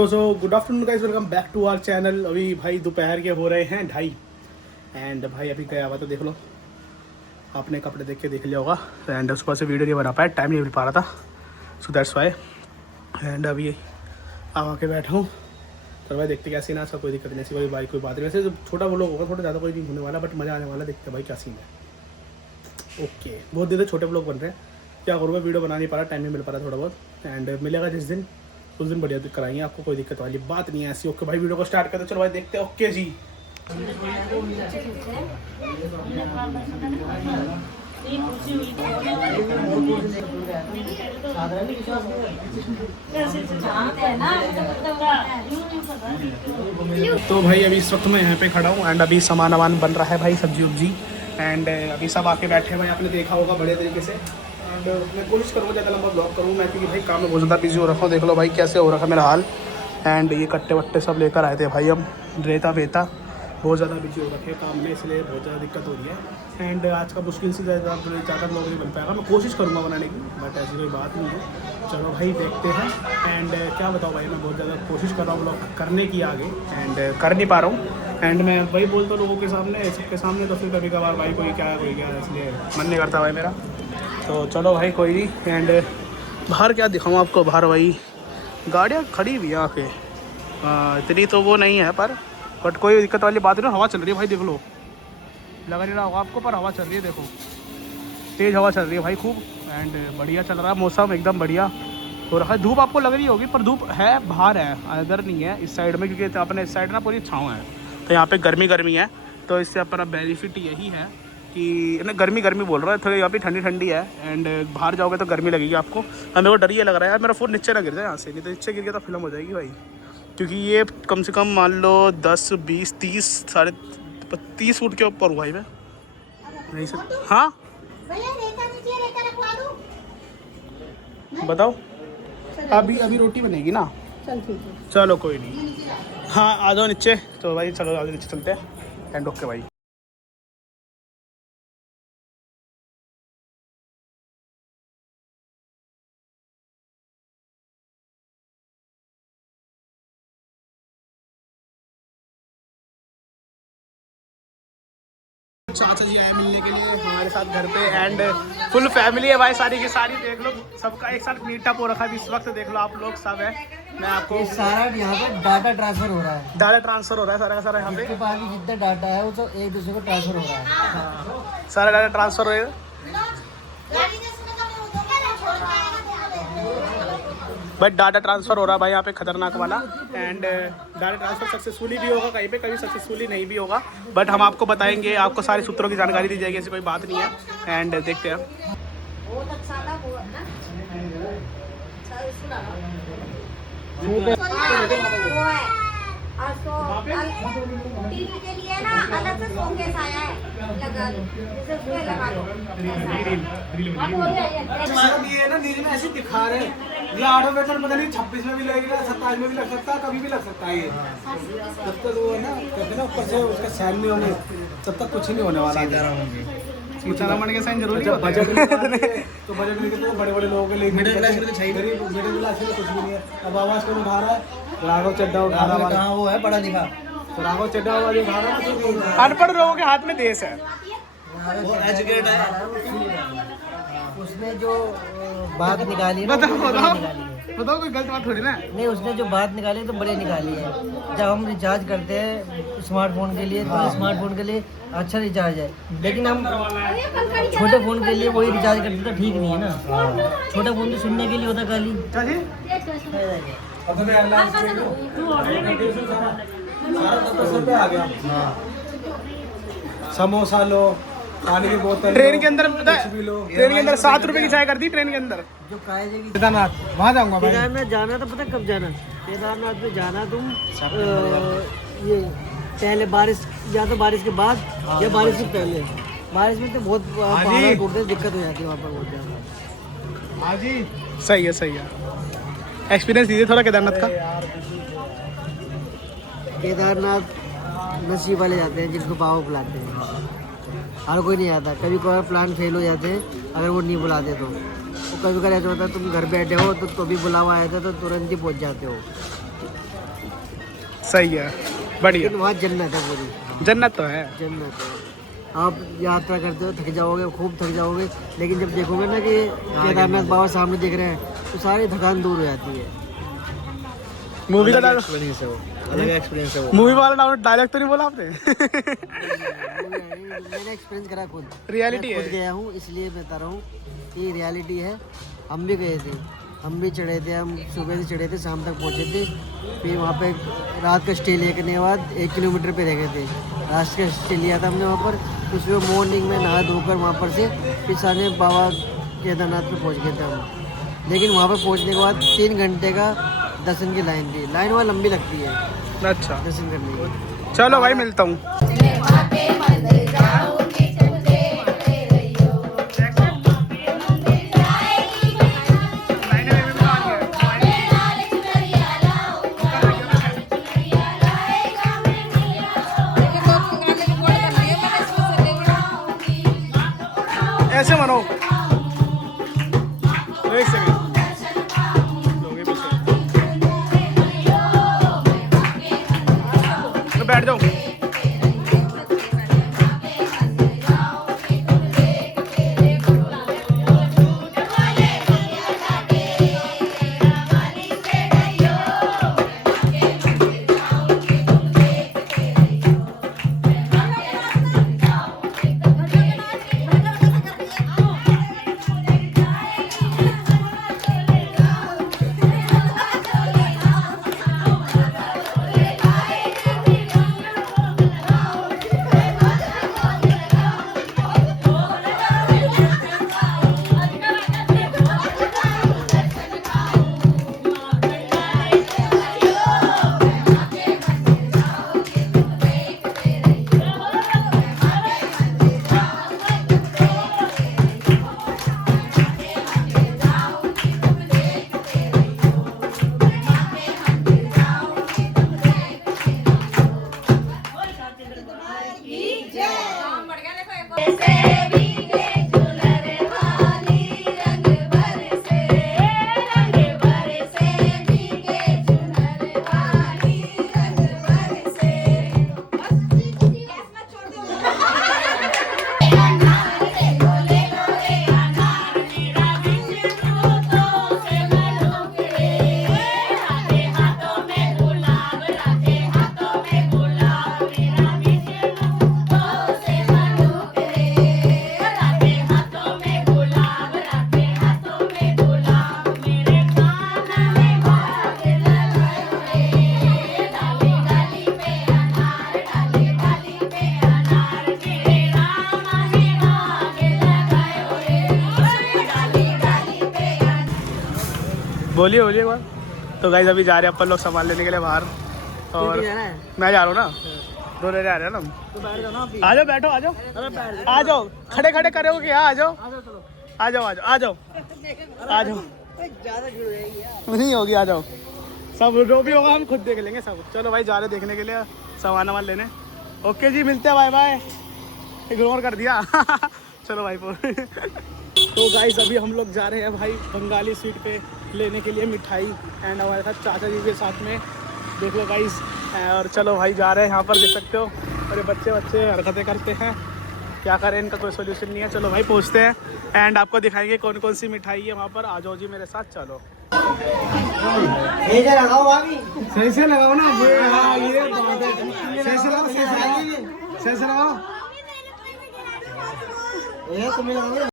तो good afternoon guys, welcome back to our channel. अभी भाई दोपहर के हो रहे हैं 2:30 एंड भाई अभी गया हुआ था, देख लो आपने कपड़े देख लिया होगा। एंड सुबह से वीडियो नहीं बना पाया, टाइम नहीं मिल पा रहा था, सो दैट्स वाई। एंड अभी आके बैठा हूँ। तो भाई देखते क्या सीन है, कोई दिक्कत नहीं, ऐसी कोई बात नहीं। वैसे जो छोटा वो लोग होगा, थोड़ा ज़्यादा कोई नहीं होने वाला, बट मज़ा आने वाला। देखते भाई क्या सीन है। ओके, बहुत देर से छोटे ब्लॉग बन रहे हैं, क्या करूँ मैं, वीडियो बना नहीं पा रहा, टाइम नहीं मिल पा रहा थोड़ा बहुत। एंड मिलेगा जिस दिन, उस दिन बढ़िया कराएंगे आपको, कोई दिक्कत वाली बात नहीं है ऐसी। ओके भाई, वीडियो को स्टार्ट करते, चलो भाई देखते हैं। ओके जी, तो भाई अभी इस वक्त मैं यहाँ पे खड़ा हूँ एंड अभी सामान वामान बन रहा है भाई, सब्जी उब्जी। एंड अभी सब आके बैठे हैं भाई, आपने देखा होगा बढ़िया तरीके से। एंड मैं कोशिश करूँगा ज़्यादा लंबा ब्लॉग करूँ मैं, क्योंकि भाई काम में बहुत ज़्यादा बिजी हो रखा हूँ। देख लो भाई कैसे हो रखा है मेरा हाल। एंड ये कट्टे वट्टे सब लेकर आए थे भाई, हम रेता वेता, बहुत ज़्यादा बिजी हो रखे हैं काम में, इसलिए बहुत ज़्यादा दिक्कत हो रही है। एंड आज का मुश्किल से ज़्यादा ब्लॉग नहीं बन पाएगा, मैं कोशिश करूँगा बनाने की, बट ऐसी कोई बात नहीं है। चलो भाई देखते हैं। एंड क्या बताऊँ भाई, मैं बहुत ज़्यादा कोशिश कर रहा हूँ ब्लॉग करने की आगे, एंड कर नहीं पा रहा हूँ। एंड मैं वही बोलता हूँ लोगों के सामने, सबके सामने, तो फिर कभी कभार भाई कोई क्या, इसलिए मन नहीं करता भाई मेरा। तो चलो भाई कोई नहीं। एंड बाहर क्या दिखाऊँ आपको, बाहर भाई गाड़ियाँ खड़ी हुई है आके, इतनी तो वो नहीं है पर, बट कोई दिक्कत वाली बात नहीं। हवा चल रही है भाई, देख लो, लगा नहीं रहा होगा आपको, पर हवा चल रही है, देखो तेज़ हवा चल रही है भाई खूब। एंड बढ़िया चल रहा है मौसम, एकदम बढ़िया हो रहा है। धूप आपको लग रही होगी, पर धूप है बाहर है, अंदर नहीं है इस साइड में, क्योंकि अपने इस साइड ना पूरी छाँव है, तो यहाँ पे गर्मी है। तो इससे अपना बेनिफिट यही है कि ना, गर्मी बोल रहा है, थोड़ी यहाँ पे ठंडी है। एंड बाहर जाओगे तो गर्मी लगेगी आपको। मेरे को डर ये लग रहा है यार, मेरा फ़ोन नीचे ना गिर जाए यहाँ से, नहीं तो नीचे गिर गया तो फिल्म हो जाएगी भाई। क्योंकि ये कम से कम मान लो 10, 20, 30, साढ़े 30 फुट के ऊपर हुआ ही मैं नहीं सर। हाँ बताओ, अभी रोटी बनेगी ना, चल ठीक है। चलो कोई नहीं। हाँ आ जाओ नीचे, तो भाई चलो आगे नीचे चलते हैं। एंड ओके भाई। चाचा जी आए मिलने के लिए हमारे साथ घर पे, एंड फुल फैमिली है भाई, सारी की सारी। देख लो सबका एक साथ मीटअप हो रखा है इस वक्त, देख लो आप लोग सब है। मैं आपको ये सारा यहाँ पे डाटा ट्रांसफर हो रहा है, डाटा ट्रांसफर हो रहा है सारा का सारा यहाँ पे। इसके पास भी जितना डाटा है वो सब एक दूसरे को ट्रांसफर हो रहा है। हाँ, सारा डाटा ट्रांसफर हो रहा है भाई, डाटा ट्रांसफ़र हो रहा है भाई यहाँ पे खतरनाक वाला। एंड डाटा ट्रांसफ़र सक्सेसफुली भी होगा कहीं पे, कभी सक्सेसफुली नहीं भी होगा, बट हम आपको बताएंगे, आपको सारे सूत्रों की जानकारी दी जाएगी, ऐसी कोई बात नहीं है। एंड देखते हैं। टीवी के लिए ना अलग से शोकेस आया है, लगा लो, जैसे उसमें लगा लो। ये ना नीचे में ऐसे दिखा रहे हैं, ये 8 वेतन पता नहीं 26 में भी लगेगा, 27 में भी लग सकता है, कभी भी लग सकता है। ये जब तक वो है ना, कहते ना ऊपर से उसके साइन नहीं होंगे तब तक कुछ नहीं होने वाला। सीतारमण के साइन जरूरी जब बजट तो बजट लेके तो बड़े लोगों के लिए, मिडिल क्लास के लिए चाहिए, मिडिल क्लास में कुछ भी नहीं है। अब आवाज कौन उठा रहा है? राघव चड्डा उठा रहा है, कहाँ वो है पढ़ा लिखा, तो राघव चड्डा आवाज उठा रहा है। अनपढ़ लोगों के हाथ में देश है, वो एजुकेट है। उसने जो बात निकाली है, बताओ कोई गलत बात थोड़ी ना। नहीं, उसने जो बात निकाली तो बड़े निकाली है। जब हम रिचार्ज करते हैं स्मार्टफोन के लिए, तो स्मार्टफोन के लिए अच्छा रिचार्ज है, लेकिन हम छोटे फ़ोन के लिए वही रिचार्ज करते तो ठीक नहीं है ना। छोटा फ़ोन तो सुनने के लिए होता खाली। समोसा लो, पानी की बोतल, ट्रेन के अंदर ट्रेन के अंदर 7 रुपए की चाय कर दी ट्रेन के अंदर। जो केदारनाथ वहाँ जाऊँगा भाई। केदारनाथ जाना तो पता कब जाना, केदारनाथ में जाना तुम ये पहले बारिश, या तो बारिश के बाद या बारिश से पहले। बारिश में तो बहुत पहाड़ टूटते, दिक्कत हो जाती है वहाँ पर बहुत ज़्यादा। हाँ जी, सही है। एक्सपीरियंस दीजिए थोड़ा केदारनाथ का। केदारनाथ नसीब वाले जाते हैं जिनको बाबा बुलाते हैं, हर कोई नहीं आता। कभी कभार प्लान फेल हो जाते हैं अगर वो नहीं बुलाते तो कभी कभी ऐसा होता है तुम घर बैठे हो तो भी बुलावा आया था तो तुरंत ही पहुंच जाते हो। सही है, बढ़िया। लेकिन वहाँ जन्नत है पूरी, जन्नत तो है। जन्नत है। आप यात्रा करते हो, थक जाओगे, खूब थक जाओगे, लेकिन जब देखोगे ना कि केदारनाथ बाबा सामने दिख रहे हैं तो सारी थकान दूर हो जाती है। मूवी का अलग डायलॉग, एक्सपीरियंस है वो, अलग एक्सपीरियंस है वो। मूवी वाला डायलॉग तो नहीं बोला आपने? मैंने एक्सपीरियंस करा खुद, रियलिटी मैं खुद है। गया हूँ, इसलिए बता रहा हूँ कि रियलिटी है। हम भी गए थे, हम भी चढ़े थे, हम सुबह से चढ़े थे, शाम तक पहुँचे थे। फिर वहाँ पे रात का स्टे लेने के बाद 1 किलोमीटर पे रह गए थे। रात का स्टे लिया था हमने वहाँ पर। तो सुबह मॉर्निंग में नहा धोकर वहाँ पर से फिर सारे बाबा केदारनाथ पे पहुँच गए थे हम। लेकिन वहाँ पर पहुँचने के बाद 3 घंटे का दर्शन की लाइन थी। लाइन वहाँ लंबी लगती है अच्छा, दर्शन करने की। चलो भाई मिलता हूँ। ऐसे मनो, एक सेकंड, तो बैठ जाओ। बोलिए बोलिए एक बार। तो गाइस अभी जा रहे हैं अपन लोग सामान लेने के लिए बाहर, और मैं जा रहा हूँ ना, 2 ले जा रहे हैं ना हम। तो बैठ जाओ ना आप भी। आ जाओ, बैठो, आ जाओ, आ जाओ, खड़े खड़े करे हो क्या? आ जाओ, आ जाओ, आ जाओ, आ जाओ, आ जाओ, ज़्यादा भीड़ हो जाएगी यार। नहीं होगी, आ जाओ। सब जो भी होगा हम खुद देख लेंगे सब। चलो भाई जा रहे देखने के लिए, सामान वामान लेने। ओके जी, मिलते हैं, बाय बाय। इग्नोर कर दिया। चलो भाई तो गाइस अभी हम लोग जा रहे हैं भाई बंगाली स्वीट पे लेने के लिए मिठाई, एंड हमारे साथ चाचा जी के साथ में, देख लो गाइस। और चलो भाई जा रहे हैं, यहाँ पर देख सकते हो। और ये बच्चे हरकतें करते हैं, क्या करें, इनका कोई सोल्यूशन नहीं है। चलो भाई पूछते हैं, एंड आपको दिखाएंगे कौन कौन सी मिठाई है वहाँ पर। आ जाओ जी मेरे साथ, चलो। सही से लगाओ ना, ये सही से लगाओ, सही से लगाओ। ये तुम्हें लगाओगे